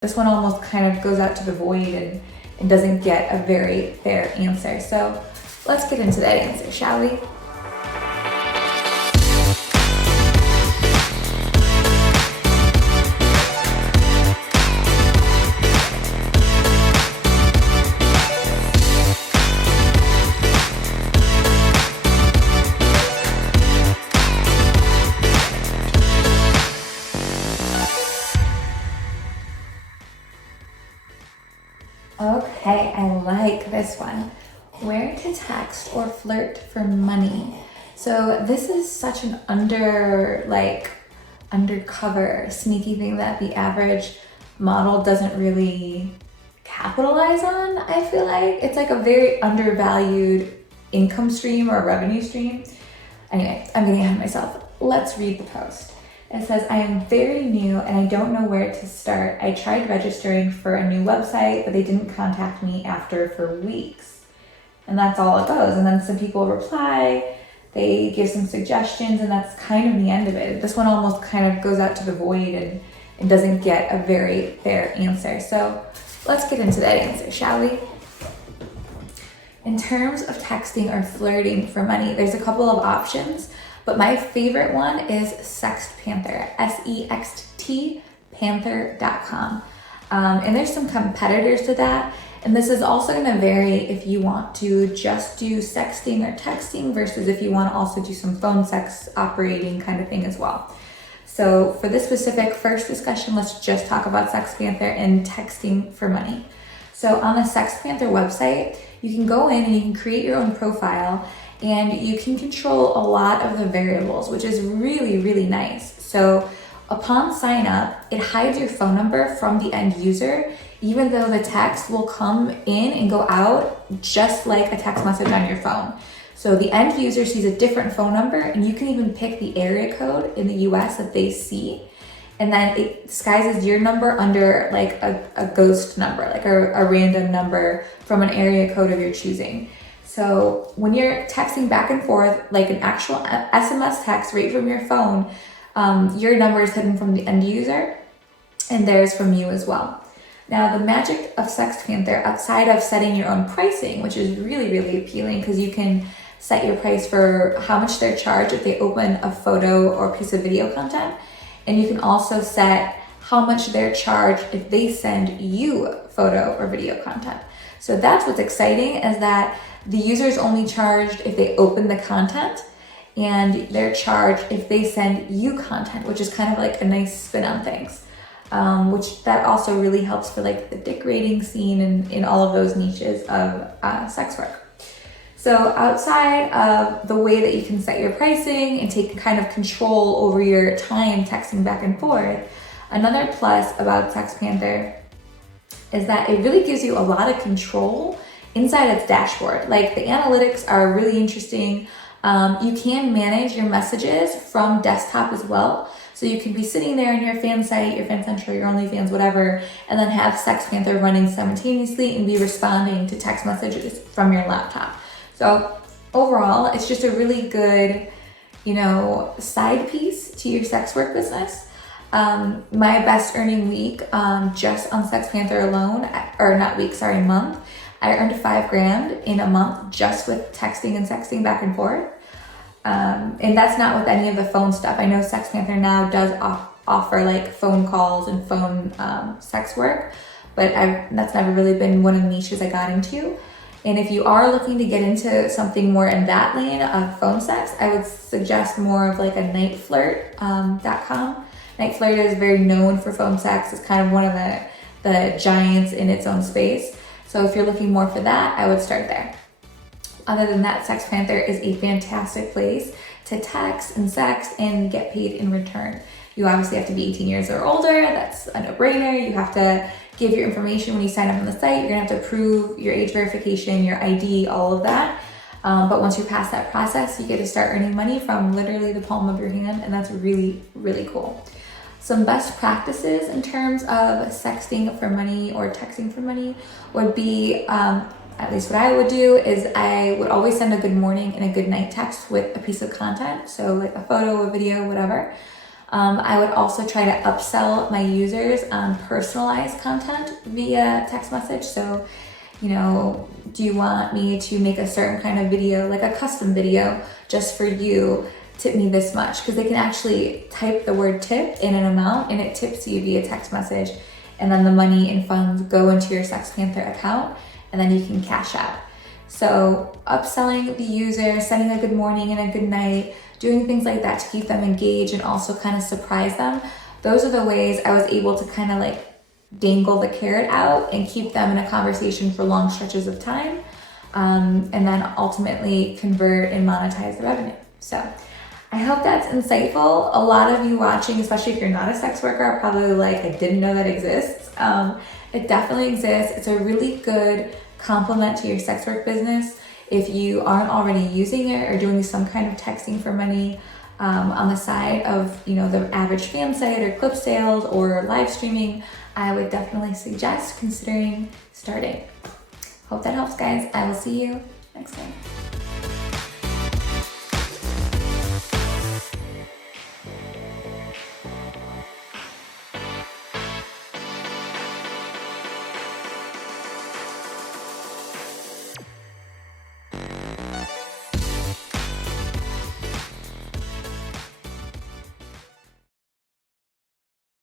This one almost kind of goes out to the void and doesn't get a very fair answer. So let's get into that answer, shall we? Okay, I like this one. Where to text or flirt for money. So this is such an undercover, sneaky thing that the average model doesn't really capitalize on, I feel like. It's like a very undervalued income stream or revenue stream. Anyway, I'm getting ahead of myself. Let's read the post. It says, I am very new and I don't know where to start. I tried registering for a new website, but they didn't contact me after for weeks. And that's all it goes. And then some people reply, they give some suggestions, and that's kind of the end of it. This one almost kind of goes out to the void and doesn't get a very fair answer. So let's get into that answer, shall we? In terms of texting or flirting for money, there's a couple of options. But my favorite one is SextPanther, S-E-X-T, panther.com. And there's some competitors to that. And this is also going to vary if you want to just do sexting or texting versus if you want to also do some phone sex operating kind of thing as well. So for this specific first discussion, let's just talk about SextPanther and texting for money. So on the SextPanther website, you can go in and you can create your own profile, and you can control a lot of the variables, which is really, really nice. So upon sign up, it hides your phone number from the end user, even though the text will come in and go out just like a text message on your phone. So the end user sees a different phone number, and you can even pick the area code in the US that they see. And then it disguises your number under like a ghost number, like a random number from an area code of your choosing. So when you're texting back and forth, like an actual SMS text right from your phone, your number is hidden from the end user and theirs from you as well. Now, the magic of SextPanther, outside of setting your own pricing, which is really, really appealing because you can set your price for how much they're charged if they open a photo or piece of video content. And you can also set how much they're charged if they send you photo or video content. So that's what's exciting, is that the user is only charged if they open the content, and they're charged if they send you content, which is kind of like a nice spin on things. Which that also really helps for like the dick rating scene and in all of those niches of sex work. So outside of the way that you can set your pricing and take kind of control over your time texting back and forth, another plus about SextPanther is that it really gives you a lot of control inside its dashboard. Like, the analytics are really interesting. You can manage your messages from desktop as well. So you can be sitting there in your fan site, your Fan Central, your OnlyFans, whatever, and then have SextPanther running simultaneously and be responding to text messages from your laptop. So overall, it's just a really good, side piece to your sex work business. My best earning week, just on SextPanther alone, month, I earned $5,000 in a month just with texting and sexting back and forth. And that's not with any of the phone stuff. I know SextPanther now does offer like phone calls and phone sex work, but that's never really been one of the niches I got into. And if you are looking to get into something more in that lane of phone sex, I would suggest more of like a nightflirt.com. Nightflirt is very known for phone sex. It's kind of one of the giants in its own space. So if you're looking more for that, I would start there. Other than that, SextPanther is a fantastic place to text and sext and get paid in return. You obviously have to be 18 years or older. That's a no-brainer. You have to give your information when you sign up on the site. You're gonna have to prove your age verification, your ID, all of that. But once you pass that process, you get to start earning money from literally the palm of your hand, and that's really, really cool. Some best practices in terms of sexting for money or texting for money would be, at least what I would do is I would always send a good morning and a good night text with a piece of content. So like a photo, a video, whatever. I would also try to upsell my users on personalized content via text message. So, you know, do you want me to make a certain kind of video, like a custom video just for you? Tip me this much, because they can actually type the word tip in an amount and it tips you via text message, and then the money and funds go into your SextPanther account and then you can cash out. So upselling the user, sending a good morning and a good night, doing things like that to keep them engaged and also kind of surprise them. Those are the ways I was able to kind of like dangle the carrot out and keep them in a conversation for long stretches of time, and then ultimately convert and monetize the revenue. So I hope that's insightful. A lot of you watching, especially if you're not a sex worker, are probably like, I didn't know that exists. It definitely exists. It's a really good complement to your sex work business. If you aren't already using it or doing some kind of texting for money on the side of, you know, the average fan site or clip sales or live streaming, I would definitely suggest considering starting. Hope that helps, guys. I will see you next time.